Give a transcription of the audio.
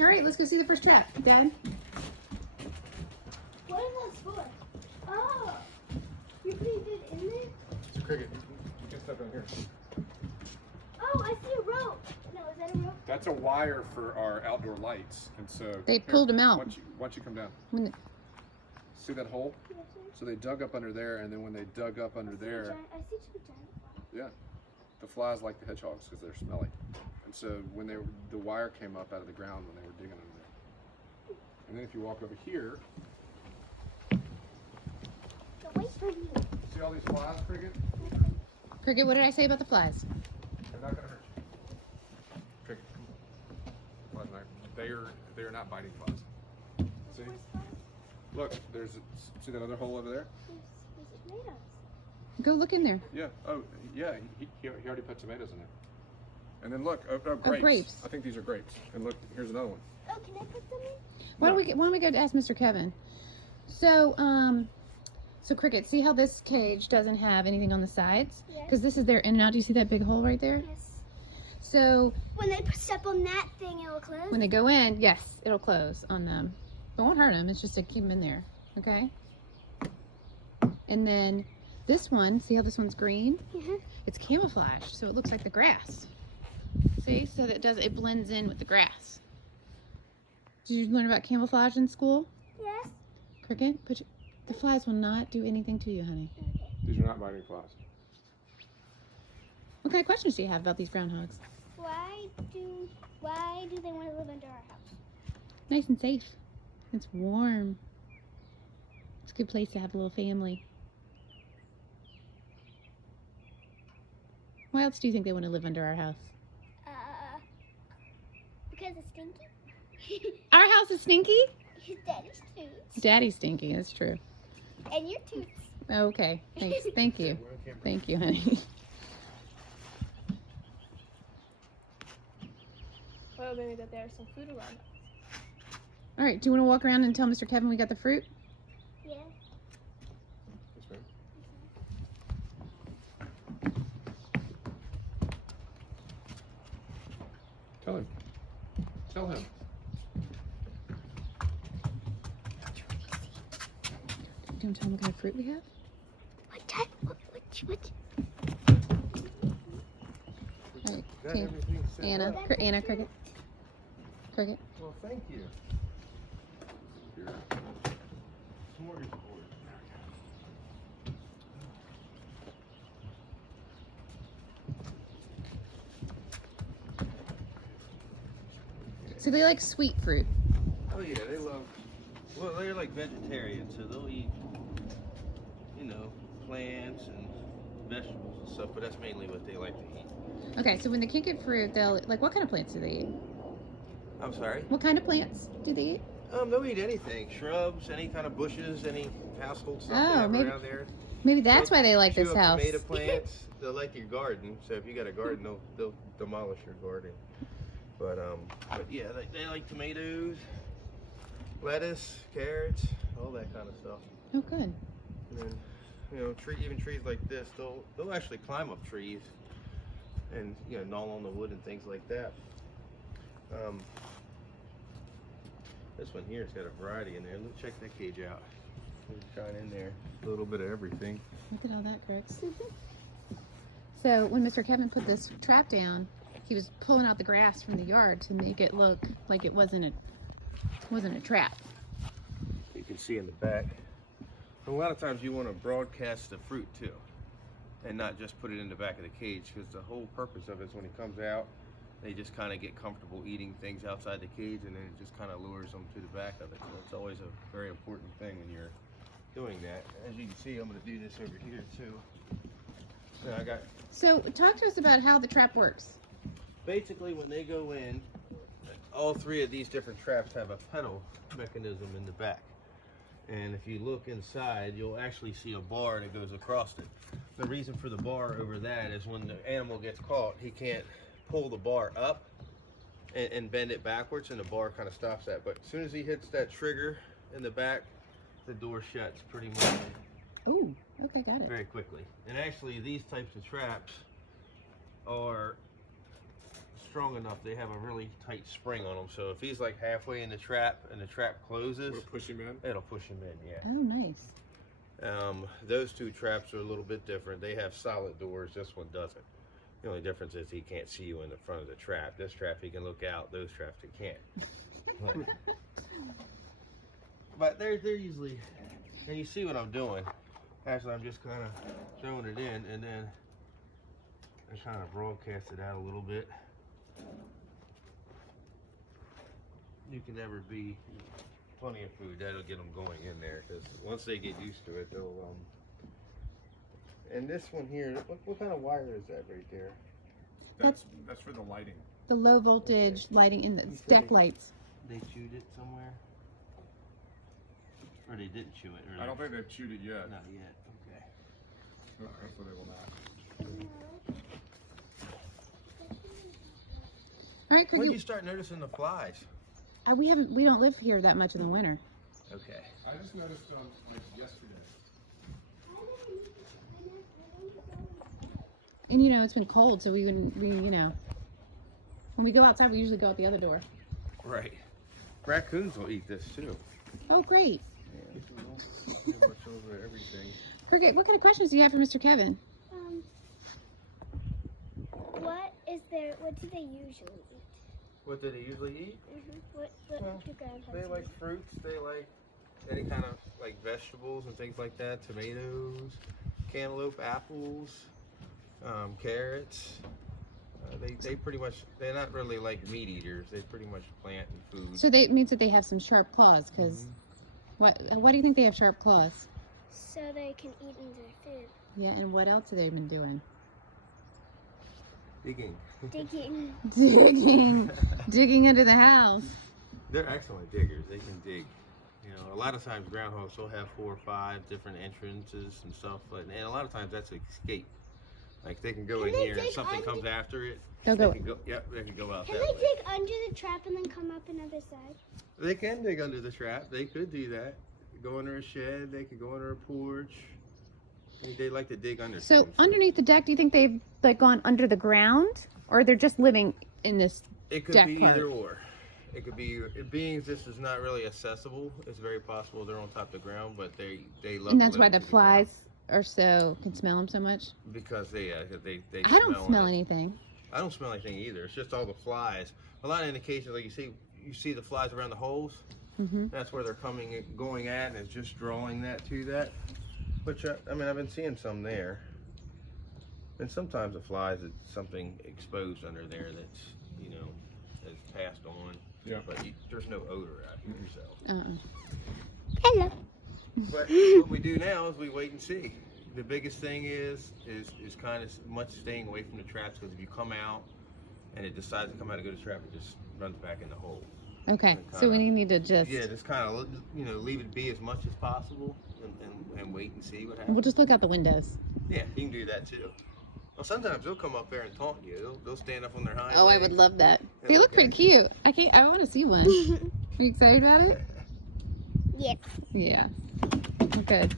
All right, let's go see the first trap, Dad. What is this for? Oh, you're putting it in there? It's a cricket. You can step in here. Oh, I see a rope. No, is that a rope? That's a wire for our outdoor lights, and so They pulled them out. Once you come down, When see that hole? Yes, sir. So they dug up under there, and then when they dug up under there, I see two giant flies. yeah, the flies like the hedgehogs because they're smelly. And so when the wire came up out of the ground when they were digging under there. And then if you walk over here, So wait for you. see all these flies, Cricket? Cricket, what did I say about the flies? They're not gonna hurt you. Cricket, flies not. They are not biting flies. See? Where's flies? Look, see that other hole over there? Where's tomatoes? Go look in there. Yeah. Oh, yeah. He already put tomatoes in there. And then look, grapes. Grapes. I think these are grapes. And look, here's another one. Oh, can I put some in? Why don't we go ask Mr. Kevin? So, so Cricket, see how this cage doesn't have anything on the sides? Yes. Because this is their in and out. Do you see that big hole right there? Yes. So When they step on that thing, it will close? when they go in, yes, it'll close on them. It won't hurt them. It's just to keep them in there. Okay. And then this one, see how this one's green? Uh-huh. It's camouflaged, so it looks like the grass. See, so that it blends in with the grass. Did you learn about camouflage in school? Yes. Cricket, the flies will not do anything to you, honey. Okay. These are not biting flies. What kind of questions do you have about these groundhogs? Why do they want to live under our house? Nice and safe. It's warm. It's a good place to have a little family. Why else do you think they want to live under our house? Because it's stinky. Our house is stinky? His daddy's tooth. Daddy's stinky, that's true. And your tooth. Okay, thanks. Thank you. Thank you, honey. Well, maybe that there's some food around us. All right, do you want to walk around and tell Mr. Kevin we got the fruit? Yeah. Yes, ma'am. Tell him. Tell him. Do you want to tell him what kind of fruit we have? What type? What? All right, Got okay. everything set Anna, up. Anna, Cricket. Cricket. Well, thank you. Here. Some more of your support. So they like sweet fruit. Oh yeah, they love. Well, they're like vegetarians, so they'll eat, plants and vegetables and stuff. But that's mainly what they like to eat. Okay, so when they can't get fruit, they'll like what kind of plants do they eat? I'm sorry. What kind of plants do they eat? They'll eat anything: shrubs, any kind of bushes, any household stuff Oh, they have maybe- around there. Maybe that's Chew why they like chew this up house. Tomato plants. They'll like your garden. So if you got a garden, they'll demolish your garden. But yeah, they like tomatoes, lettuce, carrots, all that kind of stuff. Oh, good. And then, even trees like this, they'll actually climb up trees and gnaw on the wood and things like that. This one here has got a variety in there. Let's check that cage out. Trying in there, a little bit of everything. Look at all that, Crooks. So when Mr. Kevin put this trap down, he was pulling out the grass from the yard to make it look like it wasn't a trap. You can see in the back. And a lot of times you want to broadcast the fruit too, and not just put it in the back of the cage, because the whole purpose of it is when he comes out, they just kind of get comfortable eating things outside the cage, and then it just kind of lures them to the back of it. So it's always a very important thing when you're doing that. As you can see, I'm going to do this over here too. So So talk to us about how the trap works. basically when they go in, all three of these different traps have a pedal mechanism in the back. And if you look inside, you'll actually see a bar that goes across it. The reason for the bar over that is when the animal gets caught, he can't pull the bar up and bend it backwards, and the bar kind of stops that. But as soon as he hits that trigger in the back, the door shuts pretty much Ooh, okay, got it. very quickly. And actually these types of traps are strong enough. They have a really tight spring on them. So if he's like halfway in the trap and the trap closes, Will it push him in? it'll push him in. Yeah. Oh, nice. Those two traps are a little bit different. They have solid doors. This one doesn't. The only difference is he can't see you in the front of the trap. This trap he can look out. Those traps he can't. But they're usually, and you see what I'm doing. Actually, I'm just kind of throwing it in, and then I kind of broadcast it out a little bit. You can never be plenty of food. That'll get them going in there, because once they get used to it, they'll. And this one here, what kind of wire is that right there? That's for the lighting. The low voltage lighting in the deck lights. They chewed it somewhere, or they didn't chew it. Or I don't think they've chewed it yet. Not yet. Okay. Hopefully they will not. All right, When do Cricket. you start noticing the flies? We don't live here that much in the winter. Okay. I just noticed like yesterday. And you know, it's been cold, so when we go outside, we usually go out the other door. Right. Raccoons will eat this too. Oh, great. Yeah. Pretty much over everything. Cricket, what kind of questions do you have for Mr. Kevin? What do they usually eat? What do they usually eat? What Well, do groundhogs They like eat? fruits. They like any kind of like vegetables and things like that. Tomatoes, cantaloupe, apples, carrots. They pretty much, they're not really like meat eaters. They pretty much plant and food. So it means that they have some sharp claws, because why do you think they have sharp claws? So they can eat in their food. Yeah, and what else have they been doing? Digging. Digging. Digging under the house. They're excellent diggers. They can dig. You know, a lot of times groundhogs will have 4 or 5 different entrances and stuff, and a lot of times that's an escape. Like they can go Can in they here and dig something under- comes after it. They'll go. They can go. Yep, they can go out Can that they way. dig under the trap and then come up another side? They can dig under the trap. They could do that. Go under a shed. They could go under a porch. They like to dig under. So things. underneath the deck, do you think they've like gone under the ground, or they're just living in this? It could deck be part? either or. It could be, being this is not really accessible. It's very possible they're on top of the ground, but they love. And that's to why live the under ground. flies are can smell them so much. Because they I don't smell it. anything. I don't smell anything either. It's just all the flies. A lot of indications, like you see the flies around the holes. Mm-hmm. That's where they're going at, and it's just drawing that to that. Which I mean, I've been seeing some there. And sometimes the flies, it's something exposed under there that's has passed on. Yeah. But there's no odor out here, so. Hello. But what we do now is we wait and see. The biggest thing is kind of much staying away from the traps, because if you come out and it decides to come out and go to the trap, it just runs back in the hole. Okay, so we need to just. Yeah, just kind of leave it be as much as possible and wait and see what happens. We'll just look out the windows. Yeah, you can do that too. Well, sometimes they'll come up there and taunt you. They'll stand up on their hind Oh, I legs. would love that. And They look look pretty at cute. I want to see one. Are you excited about it? Yes. Yeah. Good.